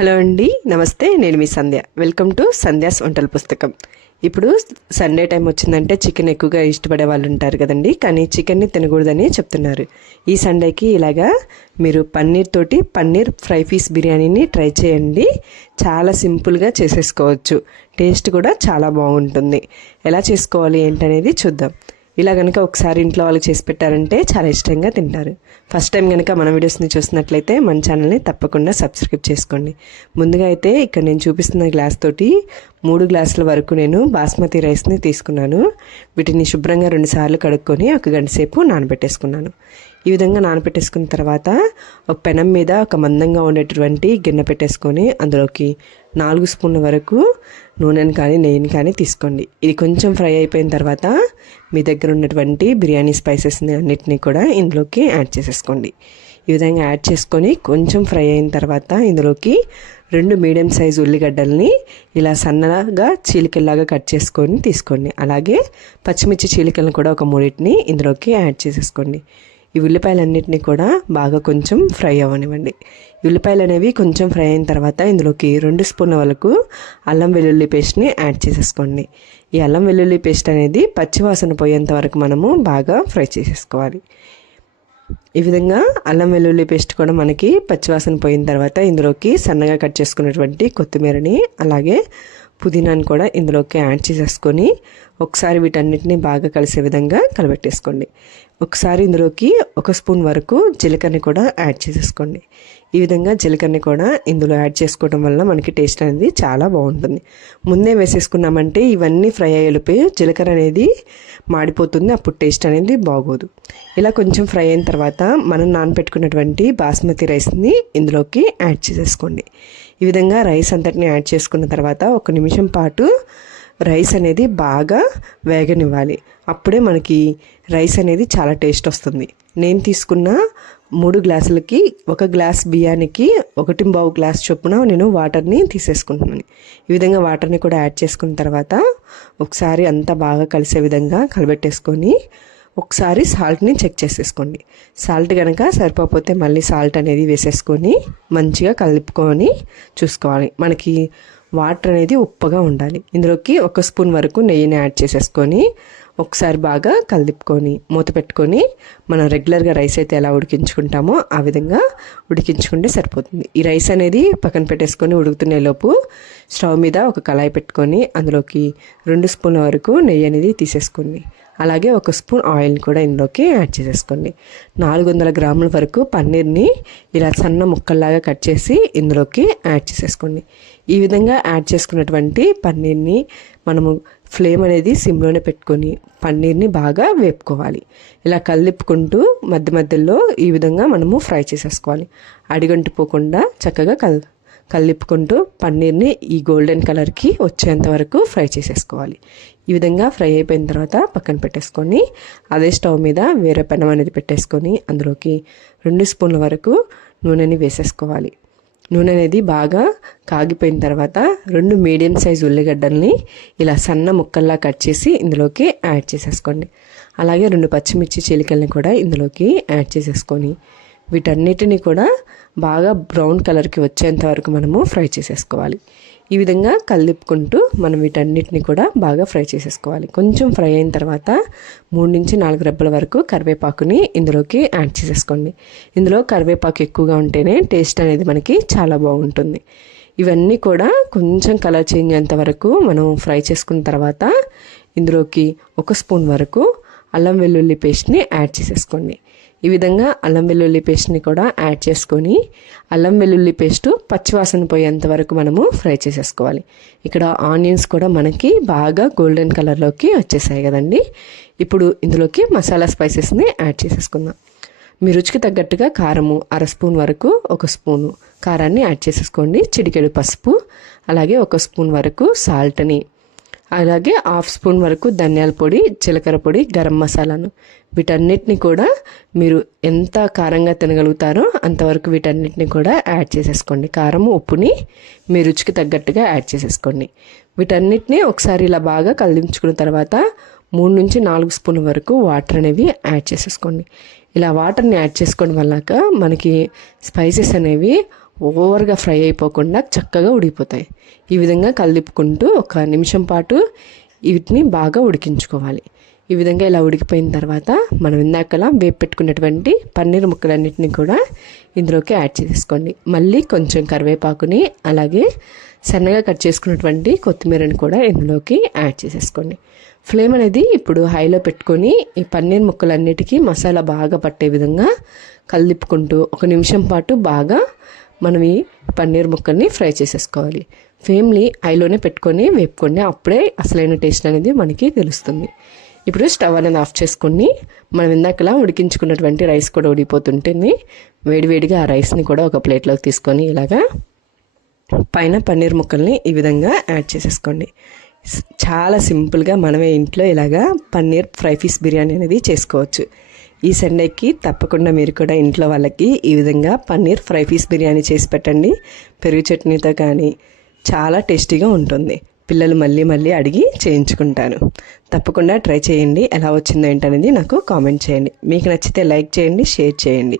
Hello అండి నమస్తే నేను మీ సంధ్య. వెల్కమ్ టు సంధ్యాస్ వంటల పుస్తకం. ఇప్పుడు సండే టైం వచ్చిందంటే చికెన్ ఎక్కువగా ఇష్టపడే వాళ్ళు ఉంటారు కదండి కానీ చికెన్ని తినకూడదని చెప్తున్నారు. ఈ సండేకి ఇలాగా మీరు పన్నీర్ తోటి పన్నీర్ ఫ్రై పీస్ బిర్యానీని ట్రై చేయండి. చాలా సింపుల్గా చేసేసుకోవచ్చు. టేస్ట్ కూడా చాలా బాగుంటుంది. ఎలా చేసుకోవాలి ఏంటనేది చూద్దాం. ఇలా కనుక ఒకసారి ఇంట్లో వాళ్ళు చేసి పెట్టారంటే చాలా ఇష్టంగా తింటారు. ఫస్ట్ టైం కనుక మన వీడియోస్ని చూసినట్లయితే మన ఛానల్ని తప్పకుండా సబ్స్క్రైబ్ చేసుకోండి. ముందుగా అయితే ఇక్కడ నేను చూపిస్తున్న గ్లాస్ తోటి మూడు గ్లాసుల వరకు నేను బాస్మతి రైస్ని తీసుకున్నాను. వీటిని శుభ్రంగా రెండుసార్లు కడుక్కొని ఒక గంట సేపు నానబెట్టేసుకున్నాను. ఈ విధంగా నానబెట్టేసుకున్న తర్వాత ఒక పెనం మీద ఒక మందంగా ఉండేటువంటి గిన్నె పెట్టేసుకొని అందులోకి నాలుగు స్పూన్ల వరకు నూనెని కానీ నెయ్యిని కానీ తీసుకోండి. ఇది కొంచెం ఫ్రై అయిపోయిన తర్వాత మీ దగ్గర ఉన్నటువంటి బిర్యానీ స్పైసెస్ని అన్నిటినీ కూడా ఇందులోకి యాడ్ చేసేసుకోండి. ఈ విధంగా యాడ్ చేసుకొని కొంచెం ఫ్రై అయిన తర్వాత ఇందులోకి రెండు మీడియం సైజ్ ఉల్లిగడ్డల్ని ఇలా సన్నగా చీలికల్లాగా కట్ చేసుకొని తీసుకోండి. అలాగే పచ్చిమిర్చి చీలికలను కూడా ఒక మూడింటిని ఇందులోకి యాడ్ చేసేసుకోండి. ఈ ఉల్లిపాయలన్నింటినీ కూడా బాగా కొంచెం ఫ్రై అవ్వనివ్వండి. ఉల్లిపాయలు అనేవి కొంచెం ఫ్రై అయిన తర్వాత ఇందులోకి రెండు స్పూన్ల వరకు అల్లం వెల్లుల్లి పేస్ట్ని యాడ్ చేసేసుకోండి. ఈ అల్లం వెల్లుల్లి పేస్ట్ అనేది పచ్చివాసన పోయేంత వరకు మనము బాగా ఫ్రై చేసేసుకోవాలి. ఈ విధంగా అల్లం వెల్లుల్లి పేస్ట్ కూడా మనకి పచ్చివాసన పోయిన తర్వాత ఇందులోకి సన్నగా కట్ చేసుకున్నటువంటి కొత్తిమీరని అలాగే పుదీనాని కూడా ఇందులోకి యాడ్ చేసేసుకొని ఒకసారి వీటన్నిటిని బాగా కలిసే విధంగా కలబెట్టేసుకోండి. ఒకసారి ఇందులోకి ఒక స్పూన్ వరకు జీలకర్రని కూడా యాడ్ చేసేసుకోండి. ఈ విధంగా జీలకర్రని కూడా ఇందులో యాడ్ చేసుకోవడం వల్ల మనకి టేస్ట్ అనేది చాలా బాగుంటుంది. ముందే వేసేసుకున్నామంటే ఇవన్నీ ఫ్రై అయ్యేలోపే జీలకర్ర అనేది మాడిపోతుంది అప్పుడు టేస్ట్ అనేది బాగోదు. ఇలా కొంచెం ఫ్రై అయిన తర్వాత మనం నానపెట్టుకున్నటువంటి బాస్మతి రైస్ని ఇందులోకి యాడ్ చేసేసుకోండి. ఈ విధంగా రైస్ అంతటిని యాడ్ చేసుకున్న తర్వాత ఒక నిమిషం పాటు రైస్ అనేది బాగా వేగనివ్వాలి. అప్పుడే మనకి రైస్ అనేది చాలా టేస్ట్ వస్తుంది. నేను తీసుకున్న మూడు గ్లాసులకి ఒక గ్లాస్ బియ్యానికి ఒకటి బావు గ్లాస్ చొప్పున నేను వాటర్ని తీసేసుకుంటున్నాను. ఈ విధంగా వాటర్ని కూడా యాడ్ చేసుకున్న తర్వాత ఒకసారి అంతా బాగా కలిసే విధంగా కలబెట్టేసుకొని ఒకసారి సాల్ట్ని చెక్ చేసేసుకోండి. సాల్ట్ కనుక సరిపోతే మళ్ళీ సాల్ట్ అనేది వేసేసుకొని మంచిగా కలుపుకొని చూసుకోవాలి. మనకి వాటర్ అనేది ఉప్పగా ఉండాలి. ఇందులోకి ఒక స్పూన్ వరకు నెయ్యిని యాడ్ చేసేసుకొని ఒకసారి బాగా కలిపుకొని మూత పెట్టుకొని మనం రెగ్యులర్గా రైస్ అయితే ఎలా ఉడికించుకుంటామో ఆ విధంగా ఉడికించుకుంటే సరిపోతుంది. ఈ రైస్ అనేది పక్కన పెట్టేసుకొని ఉడుకుతునే లోపు స్టవ్ మీద ఒక కళాయి పెట్టుకొని అందులోకి రెండు స్పూన్ల వరకు నెయ్యి అనేది తీసేసుకోండి. అలాగే ఒక స్పూన్ ఆయిల్ని కూడా ఇందులోకి యాడ్ చేసేసుకోండి. నాలుగు వందల గ్రాముల వరకు పన్నీర్ని ఇలా సన్న ముక్కల్లాగా కట్ చేసి ఇందులోకి యాడ్ చేసేసుకోండి. ఈ విధంగా యాడ్ చేసుకున్నటువంటి పన్నీర్ని మనము ఫ్లేమ్ అనేది సిమ్లోనే పెట్టుకొని పన్నీర్ని బాగా వేపుకోవాలి. ఇలా కలిపుకుంటూ మధ్య మధ్యలో ఈ విధంగా మనము ఫ్రై చేసేసుకోవాలి. అడిగంటిపోకుండా చక్కగా కల్ కలిపుకుంటూ పన్నీర్ని ఈ గోల్డెన్ కలర్కి వచ్చేంత వరకు ఫ్రై చేసేసుకోవాలి. ఈ విధంగా ఫ్రై అయిపోయిన తర్వాత పక్కన పెట్టేసుకొని అదే స్టవ్ మీద వేరే పెనం అనేది పెట్టేసుకొని అందులోకి రెండు స్పూన్ల వరకు నూనెని వేసేసుకోవాలి. నూనె అనేది బాగా కాగిపోయిన తర్వాత రెండు మీడియం సైజ్ ఉల్లిగడ్డల్ని ఇలా సన్న ముక్కల్లా కట్ చేసి ఇందులోకి యాడ్ చేసేసుకోండి. అలాగే రెండు పచ్చిమిర్చి చీలికల్ని కూడా ఇందులోకి యాడ్ చేసేసుకొని వీటన్నిటిని కూడా బాగా బ్రౌన్ కలర్కి వచ్చేంత వరకు మనము ఫ్రై చేసేసుకోవాలి. ఈ విధంగా కలిపుకుంటూ మనం వీటన్నిటిని కూడా బాగా ఫ్రై చేసేసుకోవాలి. కొంచెం ఫ్రై అయిన తర్వాత మూడు నుంచి నాలుగు రెబ్బల వరకు కరివేపాకుని ఇందులోకి యాడ్ చేసేసుకోండి. ఇందులో కరివేపాకు ఎక్కువగా ఉంటేనే టేస్ట్ అనేది మనకి చాలా బాగుంటుంది. ఇవన్నీ కూడా కొంచెం కలర్ చేంజ్ అయ్యేంత వరకు మనం ఫ్రై చేసుకున్న తర్వాత ఇందులోకి ఒక స్పూన్ వరకు అల్లం వెల్లుల్లి పేస్ట్ని యాడ్ చేసేసుకోండి. ఈ విధంగా అల్లం వెల్లుల్లి పేస్ట్ని కూడా యాడ్ చేసుకొని అల్లం వెల్లుల్లి పేస్ట్ పచ్చివాసన పోయేంత వరకు మనము ఫ్రై చేసేసుకోవాలి. ఇక్కడ ఆనియన్స్ కూడా మనకి బాగా గోల్డెన్ కలర్లోకి వచ్చేసాయి కదండి. ఇప్పుడు ఇందులోకి మసాలా స్పైసెస్ని యాడ్ చేసేసుకుందాం. మీ రుచికి తగ్గట్టుగా కారము అర స్పూన్ వరకు ఒక స్పూను. కారాన్ని యాడ్ చేసేసుకోండి. చిటికెడు పసుపు అలాగే ఒక స్పూన్ వరకు సాల్ట్ని. అలాగే హాఫ్ స్పూన్ వరకు ధనియాల పొడి జీలకర్ర పొడి గరం మసాలాను. వీటన్నిటిని కూడా మీరు ఎంత కారంగా తినగలుగుతారో అంతవరకు వీటన్నిటిని కూడా యాడ్ చేసేసుకోండి. కారం ఉప్పుని మీ రుచికి తగ్గట్టుగా యాడ్ చేసేసుకోండి. వీటన్నిటిని ఒకసారి ఇలా బాగా కలించుకున్న తర్వాత మూడు నుంచి నాలుగు స్పూన్ల వరకు వాటర్ అనేవి యాడ్ చేసేసుకోండి. ఇలా వాటర్ని యాడ్ చేసుకోవడం వల్ల మనకి స్పైసెస్ అనేవి ఓవర్గా ఫ్రై అయిపోకుండా చక్కగా ఉడికిపోతాయి. ఈ విధంగా కలిపుకుంటూ ఒక నిమిషం పాటు వీటిని బాగా ఉడికించుకోవాలి. ఈ విధంగా ఇలా ఉడికిపోయిన తర్వాత మనం ఇందాకలా వేపు పెట్టుకున్నటువంటి పన్నీర్ ముక్కలన్నిటిని కూడా ఇందులోకి యాడ్ చేసేసుకోండి మళ్ళీ కొంచెం కరివేపాకుని అలాగే సన్నగా కట్ చేసుకున్నటువంటి కొత్తిమీరని కూడా ఇందులోకి యాడ్ చేసేసుకోండి. ఫ్లేమ్ అనేది ఇప్పుడు హైలో పెట్టుకొని ఈ పన్నీర్ ముక్కలన్నిటికీ మసాలా బాగా పట్టే విధంగా కలిపుకుంటూ ఒక నిమిషం పాటు బాగా మనం ఈ పన్నీర్ ముక్కల్ని ఫ్రై చేసేసుకోవాలి. ఫ్లేమ్ని ఐలోనే పెట్టుకొని వేపుకొని అప్పుడే అసలైన టేస్ట్ అనేది మనకి తెలుస్తుంది. ఇప్పుడు స్టవ్ అనేది ఆఫ్ చేసుకొని మనం ఇందాకలా ఉడికించుకున్నటువంటి రైస్ కూడా ఉడిపోతుంటుంది వేడివేడిగా ఆ రైస్ని కూడా ఒక ప్లేట్లోకి తీసుకొని ఇలాగా పైన పన్నీర్ ముక్కల్ని ఈ విధంగా యాడ్ చేసేసుకోండి. చాలా సింపుల్గా మనమే ఇంట్లో ఇలాగా పన్నీర్ ఫ్రై పీస్ బిర్యానీ అనేది చేసుకోవచ్చు. ఈ సండేకి తప్పకుండా మీరు కూడా ఇంట్లో వాళ్ళకి ఈ విధంగా పన్నీర్ ఫ్రై పీస్ బిర్యానీ చేసి పెట్టండి. పెరుగు చట్నీతో కానీ చాలా టేస్టీగా ఉంటుంది. పిల్లలు మళ్ళీ మళ్ళీ అడిగి చేయించుకుంటాను తప్పకుండా ట్రై చేయండి. ఎలా వచ్చిందో ఏంటనేది నాకు కామెంట్ చేయండి. మీకు నచ్చితే లైక్ చేయండి షేర్ చేయండి.